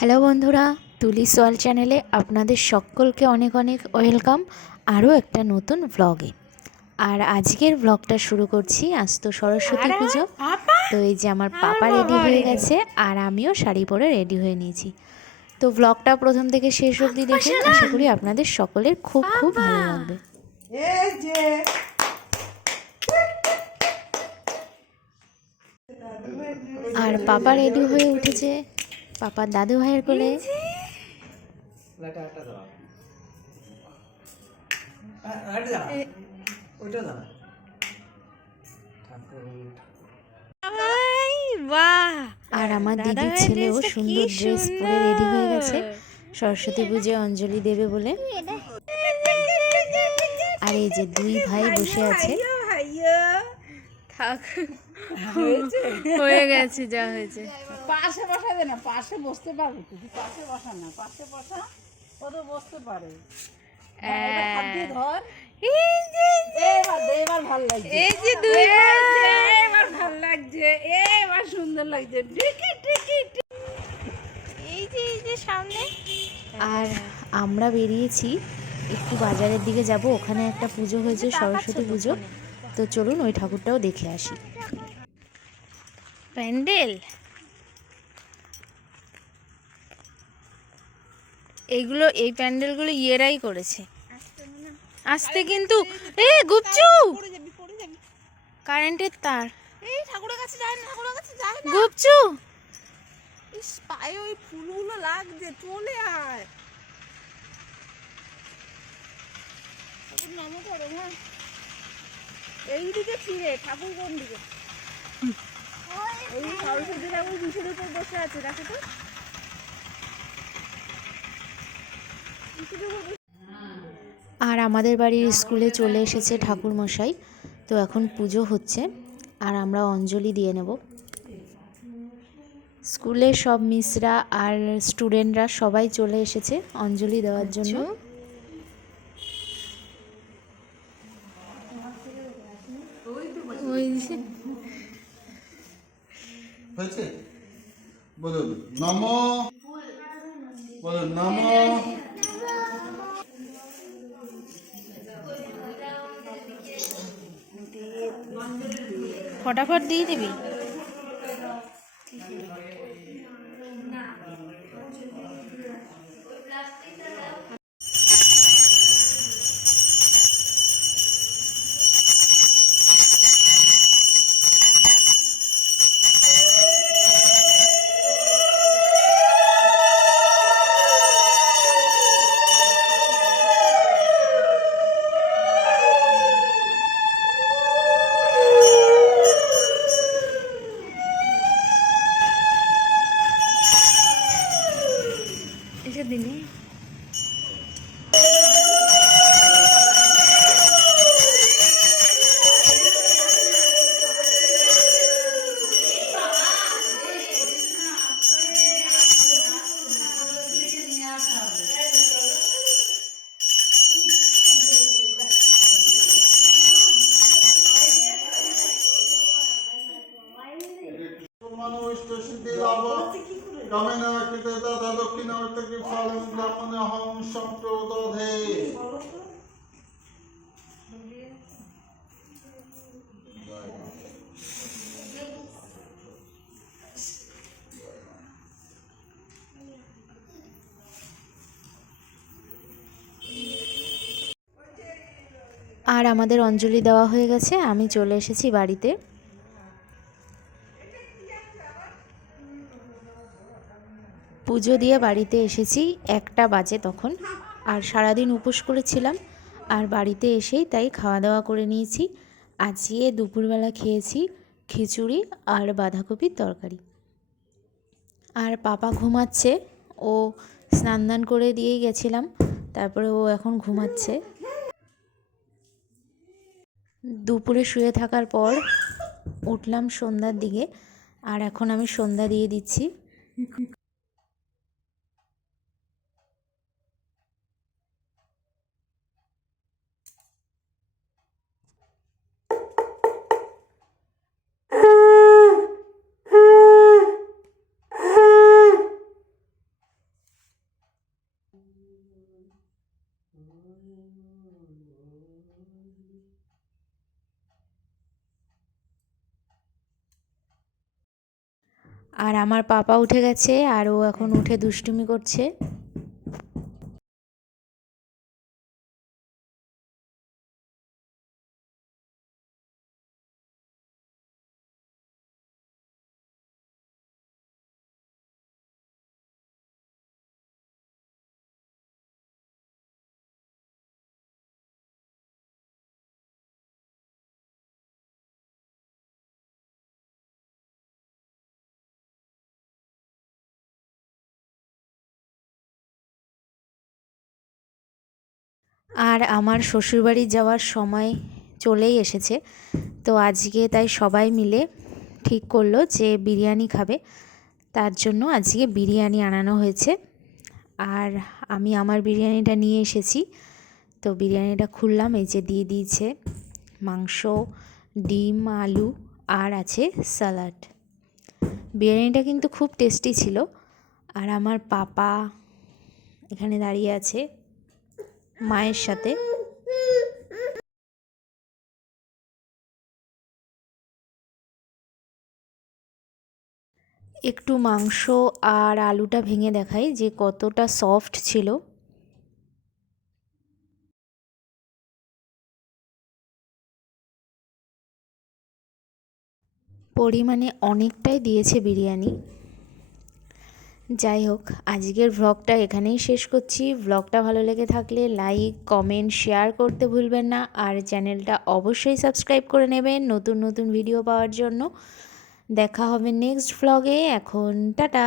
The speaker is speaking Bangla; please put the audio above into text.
হ্যালো বন্ধুরা তুলি সোয়াল চ্যানেলে আপনাদের সকলকে অনেক অনেক ওয়েলকাম আরও একটা নতুন ব্লগে আর আজকের ব্লগটা শুরু করছি আজ তো সরস্বতী পুজো তো এই যে আমার পাপা রেডি হয়ে গেছে আর আমিও শাড়ি পরে রেডি হয়ে নিয়েছি। তো ব্লগটা প্রথম থেকে শেষ অবধি দেখে আশা করি আপনাদের সকলের খুব খুব ভালো লাগবে। আর পাপা রেডি হয়ে উঠেছে। পাপার দাদু ভাইয়ের কোলে বাহ। আর আমার দিদির ছেলেও সুন্দর ড্রেস পরে রেডি হয়ে গেছে। সরস্বতী পুজোয় অঞ্জলি দেবে বলে। আর এই যে দুই ভাই বসে আছে। থাক। হয়ে গেছে যা হয়েছে। পাশে বসা দে না পাশে বসতে পারবে তুই পাশে বসা না পাশে বসা ও বসতে পারে। এবার হাত দিয়ে ধর। এই যে এবার ভালো লাগছে। এই যে দুই এবার ভালো লাগছে এবার সুন্দর লাগছে। টিকি টিকি টিকি। এই যে এই যে সামনে। আর আমরা বেরিয়েছি একটু বাজারের দিকে যাব ওখানে একটা পুজো হয়েছে সরস্বতী পুজো। তো চলুন ওই ঠাকুরটাও দেখে আসি। প্যান্ডেল? এইগুলো এই প্যান্ডেলগুলো ইয়েরাই করেছে। আসতে কিন্তু এ গুপচু! কারেন্টের তার। এই ঠাকুরের কাছে যায় না ঠাকুরের কাছে যায় না গুপচু! ইস পায়ে ওই ফুলগুলো লাগছে চলে আয়। করো হ্যাঁ। এইদিকে ছিঁড়ে ঠাকুর কোন দিকে? এই সরস্বতী ঠাকুর উপর বসে আছে, দেখো তো। আর আমাদের বাড়ির স্কুলে চলে এসেছে ঠাকুর মশাই তো এখন পুজো হচ্ছে, আর আমরা অঞ্জলি দিয়ে নেব। স্কুলের সব মিসরা আর স্টুডেন্টরা সবাই চলে এসেছে অঞ্জলি দেওয়ার জন্য। হয়েছে? বলুন নম। বলুন নম। ফটাফট দিয়ে দিবি? আর আমাদের অঞ্জলি দেওয়া হয়ে গেছে আমি চলে এসেছি বাড়িতে। পুজো দিয়ে বাড়িতে এসেছি, একটা বাজে তখন। আর সারাদিন উপোস করেছিলাম, আর বাড়িতে এসেই তাই খাওয়া দাওয়া করে নিয়েছি। আজকে দুপুরবেলা খেয়েছি খিচুড়ি আর বাঁধাকপির তরকারি। আর পাপা ঘুমাচ্ছে, ও স্নান দান করে দিয়েই গেছিলাম, তারপরে ও এখন ঘুমাচ্ছে। দুপুরে শুয়ে থাকার পর উঠলাম সন্ধ্যার দিকে, আর এখন আমি সন্ধ্যা দিয়ে দিচ্ছি। আর আমার পাপা উঠে গেছে আর ও এখন উঠে দুষ্টুমি করছে। আর আমার শ্বশুরবাড়ি যাওয়ার সময় চলেই এসেছে। তো আজকে তাই সবাই মিলে ঠিক করল যে বিরিয়ানি খাবে। তার জন্য আজকে বিরিয়ানি আনানো হয়েছে। আর আমি আমার বিরিয়ানিটা নিয়ে এসেছি। তো বিরিয়ানিটা খুললাম, এই যে দিয়ে দিয়েছে মাংস, ডিম, আলু আর আছে স্যালাড বিরিয়ানিটা কিন্তু খুব টেস্টি ছিল। আর আমার পাপা এখানে দাঁড়িয়ে আছে। মায়ের সাথে। একটু মাংস আর আলুটা ভেঙে দেখাই যে কতটা সফট ছিল। পরিমাণে অনেকটাই দিয়েছে বিরিয়ানি। যাই হোক, আজকের ভ্লগটা এখানেই শেষ করছি। ভ্লগটা ভালো লেগে থাকলে লাইক কমেন্ট শেয়ার করতে ভুলবেন না। আর চ্যানেলটা অবশ্যই সাবস্ক্রাইব করে নেবেন নতুন নতুন ভিডিও পাওয়ার জন্য। দেখা হবে নেক্সট ভ্লগে এখন টাটা!